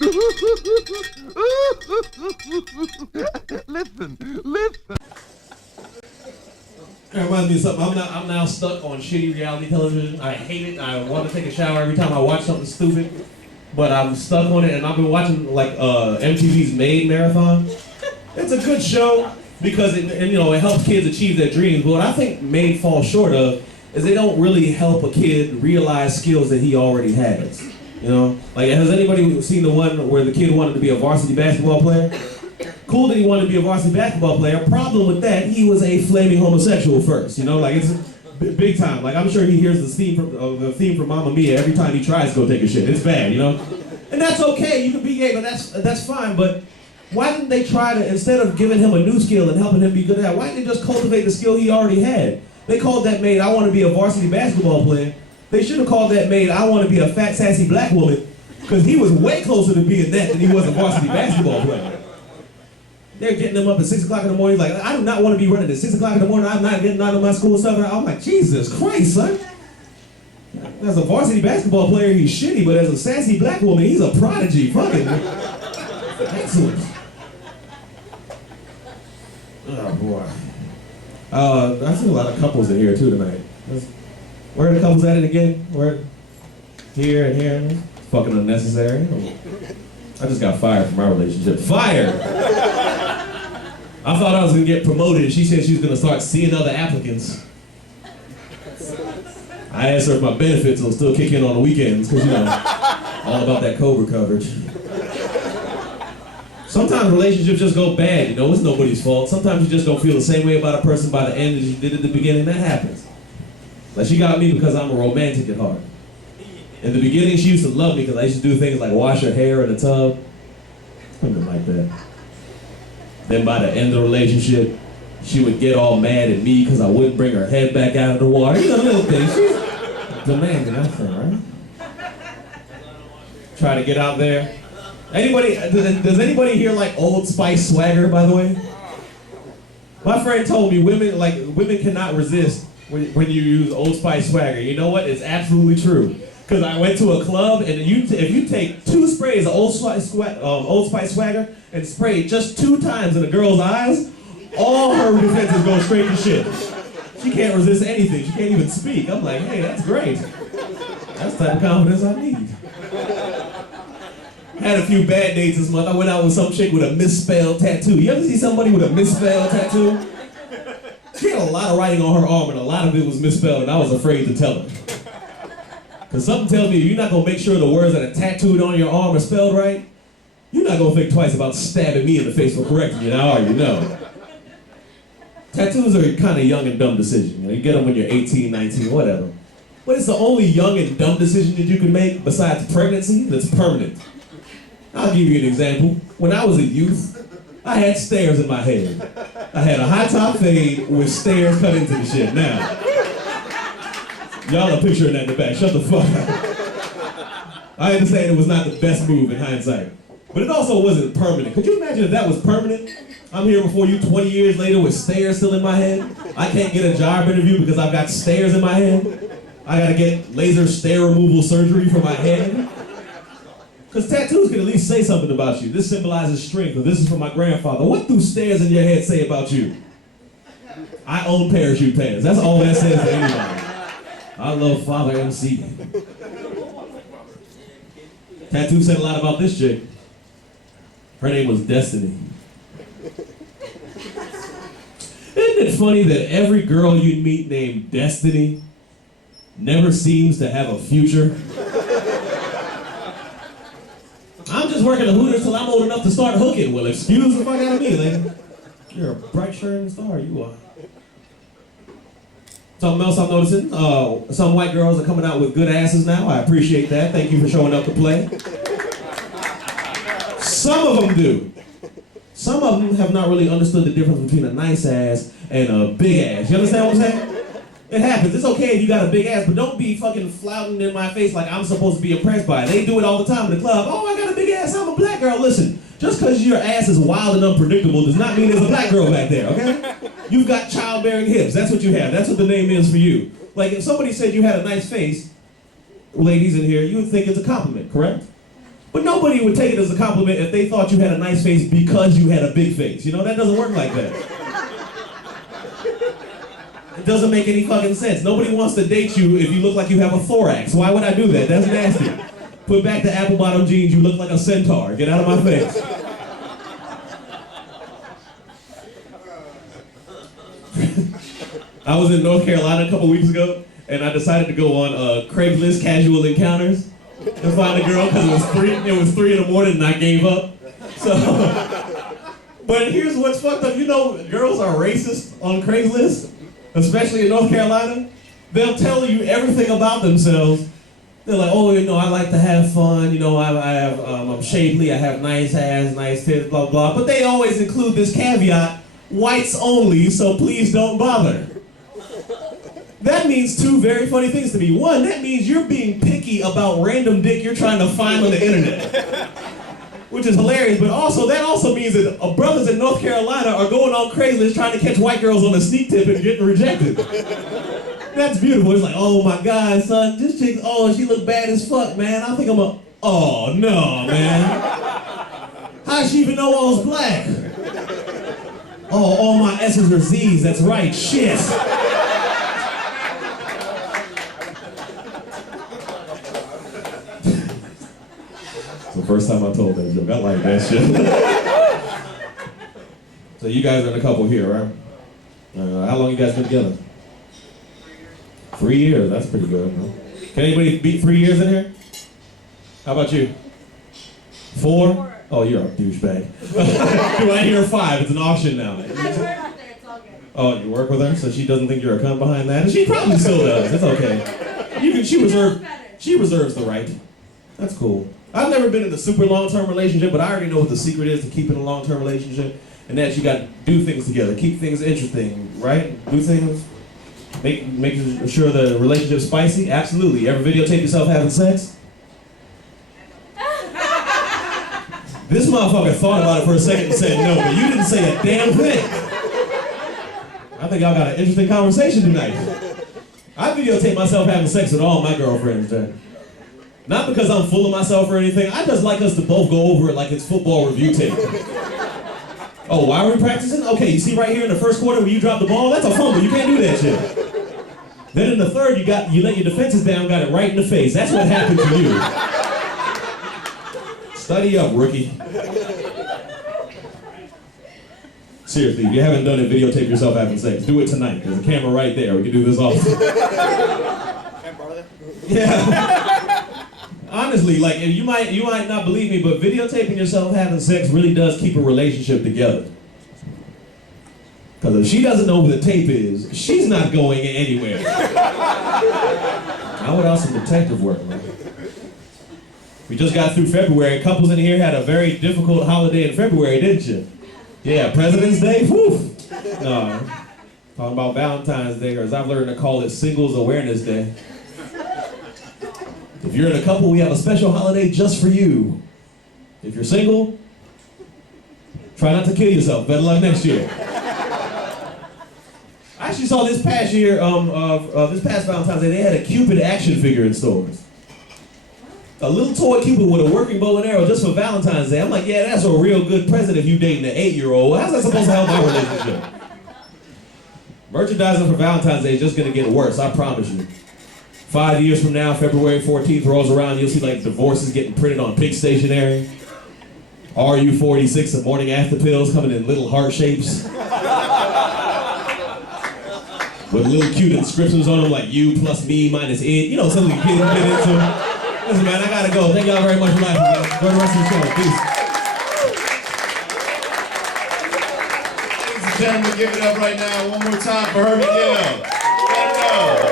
Listen. That reminds me of something. I'm now stuck on shitty reality television. I hate it. I want to take a shower every time I watch something stupid. But I'm stuck on it, and I've been watching like MTV's Made Marathon. It's a good show because it helps kids achieve their dreams. But what I think Made falls short of is they don't really help a kid realize skills that he already has. Like has anybody seen the one where the kid wanted to be a varsity basketball player? Cool that he wanted to be a varsity basketball player. Problem with that, he was a flaming homosexual first. Like it's big time. Like I'm sure he hears the theme from Mamma Mia every time he tries to go take a shit. It's bad, and that's okay. You can be gay, but that's fine. But why didn't they try to, instead of giving him a new skill and helping him be good at it, why didn't they just cultivate the skill he already had? They called that Made, I want to be a varsity basketball player. They should have called that Made, I want to be a fat, sassy black woman, because he was way closer to being that than he was a varsity basketball player. They're getting him up at 6 o'clock in the morning. He's like, I do not want to be running at 6 o'clock in the morning. I'm not getting out of my school stuff. And I'm like, Jesus Christ, son. As a varsity basketball player, he's shitty, but as a sassy black woman, he's a prodigy. Fucking excellent. Oh, boy. I see a lot of couples in here, too, tonight. Where are the couples at it again? Where? Here and here. It's fucking unnecessary. I just got fired from my relationship. Fired! I thought I was gonna get promoted. She said she was gonna start seeing other applicants. I asked her if my benefits will still kick in on the weekends, because all about that Cobra coverage. Sometimes relationships just go bad, it's nobody's fault. Sometimes you just don't feel the same way about a person by the end as you did at the beginning. That happens. Like she got me because I'm a romantic at heart. In the beginning, she used to love me because I used to do things like wash her hair in the tub. Something like that. Then by the end of the relationship, she would get all mad at me because I wouldn't bring her head back out of the water. Little things. She's demanding, I think, right? Try to get out there. Does anybody here like Old Spice swagger, by the way? My friend told me women cannot resist when you use Old Spice swagger. You know what? It's absolutely true. Because I went to a club, and if you take 2 sprays of Old Spice swagger and spray it just 2 times in a girl's eyes, all her defenses go straight to shit. She can't resist anything. She can't even speak. I'm like, hey, that's great. That's the type of confidence I need. Had a few bad dates this month. I went out with some chick with a misspelled tattoo. You ever see somebody with a misspelled tattoo? She had a lot of writing on her arm, and a lot of it was misspelled, and I was afraid to tell her. Because something tells me if you're not going to make sure the words that are tattooed on your arm are spelled right, you're not going to think twice about stabbing me in the face for correcting you, now are you? No. Tattoos are a kind of young and dumb decision. You get them when you're 18, 19, whatever. But it's the only young and dumb decision that you can make besides pregnancy that's permanent. I'll give you an example. When I was a youth, I had stairs in my head. I had a high top fade with stairs cut into the shit. Now, y'all are picturing that in the back. Shut the fuck up. I understand it was not the best move in hindsight. But it also wasn't permanent. Could you imagine if that was permanent? I'm here before you 20 years later with stairs still in my head. I can't get a job interview because I've got stairs in my head. I gotta get laser stair removal surgery for my head. Because tattoos can at least say something about you. This symbolizes strength, or this is from my grandfather. What do stairs in your head say about you? I own parachute pants. That's all that says to anybody. I love Father MC. Tattoo said a lot about this chick. Her name was Destiny. Isn't it funny that every girl you meet named Destiny never seems to have a future? I'm just working the Hooters till I'm old enough to start hooking. Well, excuse the fuck out of me, lady. You're a bright shining star, you are. Something else I'm noticing, some white girls are coming out with good asses now. I appreciate that. Thank you for showing up to play. Some of them do. Some of them have not really understood the difference between a nice ass and a big ass. You understand what I'm saying? It happens. It's okay if you got a big ass, but don't be fucking flouting in my face like I'm supposed to be impressed by it. They do it all the time in the club. Oh, I got a big ass, I'm a black girl. Listen, just because your ass is wild and unpredictable does not mean there's a black girl back there, okay? You've got childbearing hips. That's what you have. That's what the name is for you. Like if somebody said you had a nice face, ladies in here, you would think it's a compliment, correct? But nobody would take it as a compliment if they thought you had a nice face because you had a big face. You know, that doesn't work like that. It doesn't make any fucking sense. Nobody wants to date you if you look like you have a thorax. Why would I do that? That's nasty. Put back the apple bottom jeans, you look like a centaur. Get out of my face. I was in North Carolina a couple weeks ago, and I decided to go on Craigslist casual encounters to find a girl because it was 3 in the morning and I gave up. So, but here's what's fucked up. You know, girls are racist on Craigslist, especially in North Carolina. They'll tell you everything about themselves. They're like, oh, you know, I like to have fun. You know, I'm shapely. I have nice ass, nice tits, blah blah. But they always include this caveat: whites only. So please don't bother. That means 2 very funny things to me. One, that means you're being picky about random dick you're trying to find on the internet, which is hilarious. But also, that also means that brothers in North Carolina are going on Craigslist trying to catch white girls on a sneak tip and getting rejected. That's beautiful. It's like, oh my God, son, this chick, oh, she look bad as fuck, man. I think oh no, man. How'd she even know I was black? Oh, all my S's are Z's, that's right, shit. It's the first time I told that joke. I like that shit. So you guys are in a couple here, right? How long you guys been together? 3 years, that's pretty good. Huh? Can anybody beat 3 years in here? How about you? 4? Oh, you're a douchebag. Do I hear 5? It's an auction now. I work with her, it's all good. Oh, you work with her? So she doesn't think you're a cunt behind that? And she probably still does. It's okay. She reserves the right. That's cool. I've never been in a super long-term relationship, but I already know what the secret is to keeping a long-term relationship, and that you got to do things together, keep things interesting, right? Do things, make sure the relationship's spicy. Absolutely. Ever videotape yourself having sex? This motherfucker thought about it for a second and said no, but you didn't say a damn thing. I think y'all got an interesting conversation tonight. I videotape myself having sex with all my girlfriends, Jen. Not because I'm full of myself or anything. I just like us to both go over it like it's football review tape. Oh, why are we practicing? Okay, you see right here in the first quarter where you drop the ball? That's a fumble. You can't do that shit. Then in the third, you let your defenses down, got it right in the face. That's what happened to you. Study up, rookie. Seriously, if you haven't done it, videotape yourself having sex. Do it tonight. There's a camera right there. We can do this often. Can I borrow that? Yeah. Honestly, like, and you might not believe me, but videotaping yourself having sex really does keep a relationship together. Because if she doesn't know who the tape is, she's not going anywhere. Now without some detective work, man. We just got through February. Couples in here had a very difficult holiday in February, didn't you? Yeah, President's Day, whew. No, talking about Valentine's Day, or as I've learned to call it, Singles Awareness Day. If you're in a couple, we have a special holiday just for you. If you're single, try not to kill yourself. Better luck next year. I actually saw this past year, this past Valentine's Day, they had a Cupid action figure in stores. A little toy Cupid with a working bow and arrow just for Valentine's Day. I'm like, yeah, that's a real good present if you dating an 8-year-old. How's that supposed to help my relationship? Merchandising for Valentine's Day is just gonna get worse, I promise you. 5 years from now, February 14th rolls around, you'll see like divorces getting printed on pig stationery. RU46 and morning after pills coming in little heart shapes. With little cute inscriptions on them like you plus me minus it. You know, something you can get into. Listen, man, I gotta go. Thank y'all very much for laughing, man. Enjoy the rest of the show. Peace. Ladies and gentlemen, give it up right now one more time for Herbie Gill. Let it go.